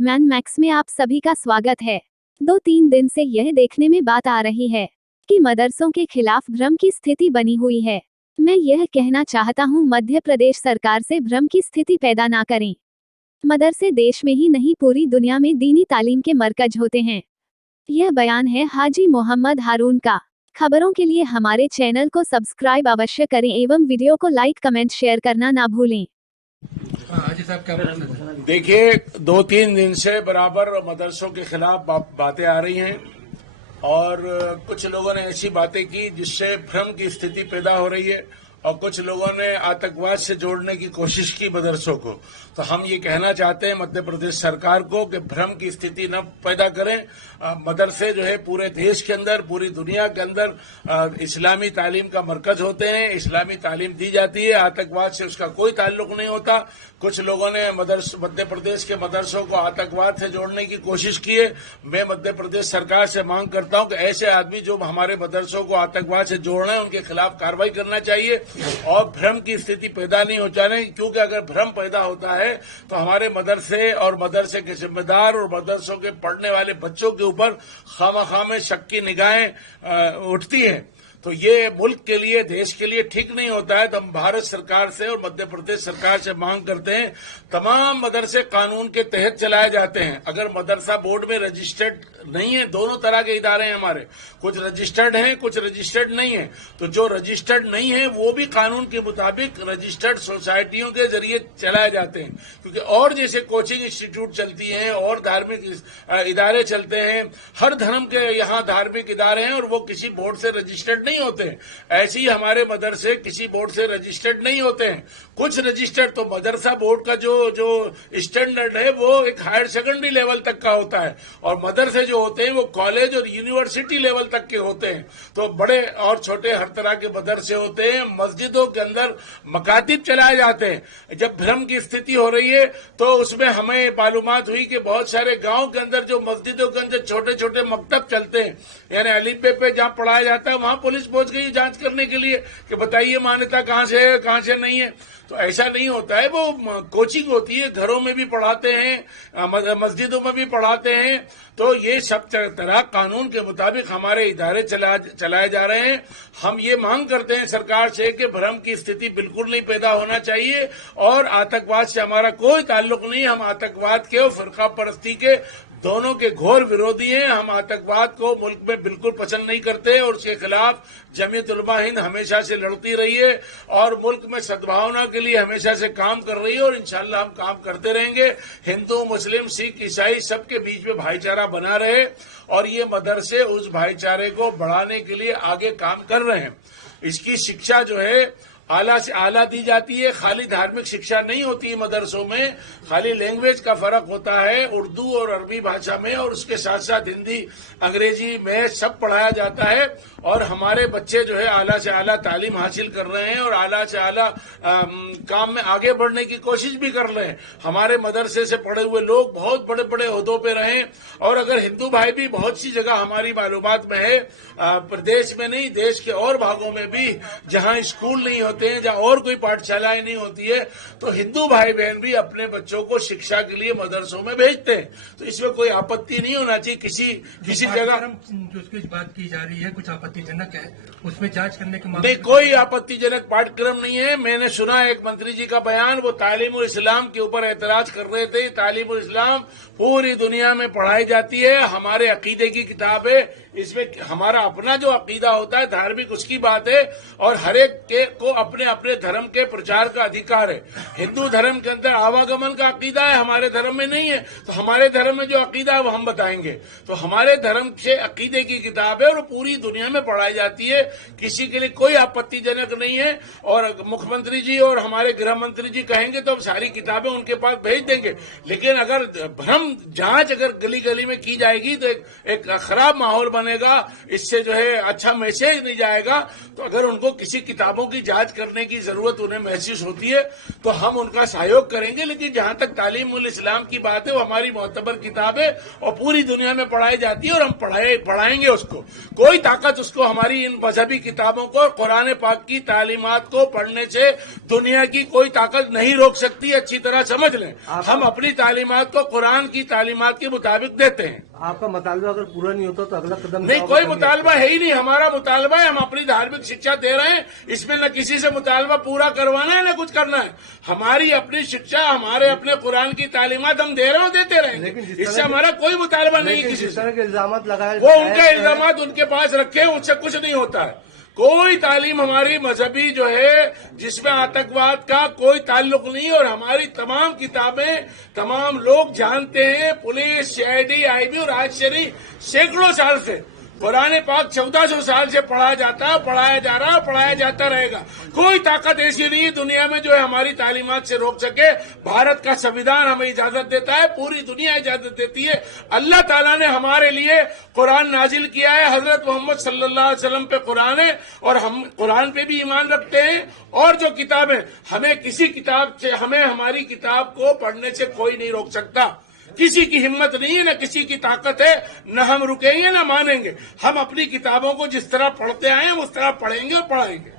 न्यूज़मैन max में आप सभी का स्वागत है। 2-3 दिन से यह देखने में बात आ रही है कि मदरसों के खिलाफ भ्रम की स्थिति बनी हुई है। मैं यह कहना चाहता हूं, मध्य प्रदेश सरकार से भ्रम की स्थिति पैदा ना करें। मदरसे देश में ही नहीं पूरी दुनिया में दीनी तालीम के मरकज होते हैं। यह बयान है हाजी मोहम्मद हारून का। खबरों के लिए हमारे चैनल को सब्सक्राइब अवश्य करें एवं वीडियो को लाइक कमेंट शेयर करना ना भूलें। हाजी साहब क्या देखिए, 2-3 दिन से बराबर मदरसों के खिलाफ बातें आ रही हैं और कुछ लोगों ने ऐसी बातें की जिससे भ्रम की स्थिति पैदा हो रही है और कुछ लोगों ने आतंकवाद से जोड़ने की कोशिश की मदरसों को। तो हम ये कहना चाहते हैं मध्य प्रदेश सरकार को कि भ्रम की स्थिति न पैदा करें। मदरसे जो है पूरे देश के अंदर, पूरी दुनिया के अंदर इस्लामी तालीम का मरकज होते हैं, इस्लामी तालीम दी जाती है, आतंकवाद से उसका कोई ताल्लुक नहीं होता। कुछ लोगों ने मध्य प्रदेश के मदरसों को आतंकवाद से जोड़ने की कोशिश की है। मैं मध्य प्रदेश सरकार से मांग करता हूं कि ऐसे आदमी जो हमारे मदरसों को आतंकवाद से जोड़ रहे हैं उनके खिलाफ कार्रवाई करना चाहिए और भ्रम की स्थिति पैदा नहीं हो जाने, क्योंकि अगर भ्रम पैदा होता है तो हमारे मदरसे और मदरसे के जिम्मेदार और मदरसों के पढ़ने वाले बच्चों के ऊपर खामखा में शक की निगाहें उठती हैं। तो ये मुल्क के लिए, देश के लिए ठीक नहीं होता है। तो हम भारत सरकार से और मध्य प्रदेश सरकार से मांग करते हैं, तमाम मदरसे कानून के तहत चलाए जाते हैं। अगर मदरसा बोर्ड में रजिस्टर्ड नहीं है, दोनों तरह के इदारे हैं हमारे, कुछ रजिस्टर्ड हैं, कुछ रजिस्टर्ड नहीं है। तो जो रजिस्टर्ड नहीं है वो भी कानून के मुताबिक रजिस्टर्ड सोसाइटियों के जरिए चलाए जाते हैं, क्योंकि और जैसे कोचिंग इंस्टीट्यूट चलती हैं और धार्मिक इदारे चलते हैं, हर धर्म के यहाँ धार्मिक इदारे हैं और वो किसी बोर्ड से रजिस्टर्ड नहीं होते हैं। ऐसे ही हमारे मदरसे किसी बोर्ड से रजिस्टर्ड नहीं होते हैं। कुछ रजिस्टर्ड तो मदरसा बोर्ड का जो स्टैंडर्ड है वो एक हायर सेकेंडरी लेवल तक का होता है और मदरसे जो होते हैं वो कॉलेज और यूनिवर्सिटी लेवल तक के होते हैं। तो बड़े और छोटे हर तरह के मदरसे होते हैं। मस्जिदों के अंदर मकातिब चलाए जाते हैं। जब भ्रम की स्थिति हो रही है तो उसमें हमें मालूमात हुई कि बहुत सारे गांव के अंदर जो मस्जिदों के अंदर छोटे छोटे मकतब चलते हैं, यानी अलीबे पे जहां पढ़ाया जाता है, वहां पुलिस पहुंच गई जांच करने के लिए कि बताइए मान्यता कहां से है, कहां से नहीं है। तो ऐसा नहीं होता है। वो कोचिंग होती है, घरों में भी पढ़ाते हैं, मस्जिदों में भी पढ़ाते हैं। तो ये सब तरह कानून के मुताबिक हमारे इदारे चलाए जा रहे हैं। हम ये मांग करते हैं सरकार से कि भ्रम की स्थिति बिल्कुल नहीं पैदा होना चाहिए और आतंकवाद से हमारा कोई ताल्लुक नहीं। हम आतंकवाद के और फिरका परस्ती के दोनों के घोर विरोधी हैं। हम आतंकवाद को मुल्क में बिल्कुल पसंद नहीं करते और उसके खिलाफ जमीयत उलमा हिंद हमेशा से लड़ती रही है और मुल्क में सद्भावना के लिए हमेशा से काम कर रही है और इंशाअल्लाह हम काम करते रहेंगे। हिंदू, मुस्लिम, सिख, ईसाई सबके बीच में भाईचारा बना रहे और ये मदरसे उस भाईचारे को बढ़ाने के लिए आगे काम कर रहे हैं। इसकी शिक्षा जो है आला से आला दी जाती है। खाली धार्मिक शिक्षा नहीं होती है मदरसों में, खाली लैंग्वेज का फर्क होता है उर्दू और अरबी भाषा में, और उसके साथ साथ हिंदी, अंग्रेजी, मैथ सब पढ़ाया जाता है और हमारे बच्चे जो है आला से आला तालीम हासिल कर रहे हैं और आला से आला काम में आगे बढ़ने की कोशिश भी कर रहे हैं। हमारे मदरसे से पढ़े हुए लोग बहुत बड़े बड़े ओहदों पे रहे और अगर हिंदू भाई भी बहुत सी जगह हमारी मालूमात में है, प्रदेश में नहीं देश के और भागों में भी जहां स्कूल नहीं होते हैं, जहां और कोई पाठशालाएं नहीं होती है, तो हिंदू भाई बहन भी अपने बच्चों को शिक्षा के लिए मदरसों में भेजते हैं। तो इसमें कोई आपत्ति नहीं होना चाहिए। किसी जगह जो उसकी बात की जा रही है कुछ आपत्तिजनक है, उसमें जांच करने की मांग नहीं, कोई आपत्तिजनक पाठ्यक्रम नहीं है। मैंने सुना एक मंत्री जी का बयान, वो तालीमुल इस्लाम के ऊपर एतराज कर रहे थे। तालीमुल इस्लाम पूरी दुनिया में पढ़ाई जाती है, हमारे अकीदे की किताब है, इसमें हमारा अपना जो अकीदा होता है धार्मिक उसकी बात है और हर एक को अपने अपने धर्म के प्रचार का अधिकार है। हिंदू धर्म के अंदर आवागमन का अकीदा है, हमारे धर्म में नहीं है। तो हमारे धर्म में जो अकीदा है वो हम बताएंगे। तो हमारे धर्म से अकीदे की किताब है और पूरी दुनिया में पढ़ाई जाती है, किसी के लिए कोई आपत्तिजनक नहीं है। और मुख्यमंत्री जी और हमारे गृह मंत्री जी कहेंगे तो हम सारी किताबें उनके पास भेज देंगे। लेकिन अगर भ्रम जांच अगर गली गली में की जाएगी तो एक खराब माहौल बने बनेगा, इससे जो है अच्छा मैसेज नहीं जाएगा। तो अगर उनको किसी किताबों की जांच करने की जरूरत उन्हें महसूस होती है तो हम उनका सहयोग करेंगे, लेकिन जहां तक तालीमुल इस्लाम की बात है वो हमारी मोतबर किताब है और पूरी दुनिया में पढ़ाई जाती है और हम पढ़ाएंगे उसको। कोई ताकत उसको हमारी इन मजहबी किताबों को, कुरान पाक की तालीमात को पढ़ने से दुनिया की कोई ताकत नहीं रोक सकती। अच्छी तरह समझ लें, हम अपनी तालीमात को कुरान की तालीमात के मुताबिक देते हैं। आपका मुतालबा अगर पूरा नहीं होता तो अगला कदम नहीं, कोई मुतालबा है ही नहीं। हमारा मुतालबा है, हम अपनी धार्मिक शिक्षा दे रहे हैं, इसमें न किसी से मुतालबा पूरा करवाना है न कुछ करना है। हमारी अपनी शिक्षा, हमारे अपने कुरान की तालीमात हम दे रहे हो, देते रहेंगे। इससे हमारा कोई मुतालबा नहीं है किसी जिस से। तरह के इल्जाम लगाए वो उनके इल्जामात उनके पास रखे, उससे कुछ नहीं होता है। कोई तालीम हमारी मजहबी जो है जिसमें आतंकवाद का कोई ताल्लुक नहीं, और हमारी तमाम किताबें तमाम लोग जानते हैं। पुलिस, सीआईडी, आईबी और राज शरीफ सैकड़ों साल से कुरान पाक 1400 साल से पढ़ाया जाता है, पढ़ाया जा रहा है, पढ़ाया जाता रहेगा। कोई ताकत ऐसी नहीं है दुनिया में जो है हमारी तालीमात से रोक सके। भारत का संविधान हमें इजाजत देता है, पूरी दुनिया इजाजत देती है। अल्लाह ताला ने हमारे लिए कुरान नाजिल किया है, हजरत मोहम्मद सल्लल्लाहु अलैहि वसल्लम पे कुरान है, और हम कुरान पे भी ईमान रखते हैं। और जो किताबें, हमें किसी किताब से, हमें हमारी किताब को पढ़ने से कोई नहीं रोक सकता। किसी की हिम्मत नहीं है, न किसी की ताकत है, न हम रुकेंगे न मानेंगे। हम अपनी किताबों को जिस तरह पढ़ते आए हैं उस तरह पढ़ेंगे और पढ़ाएंगे।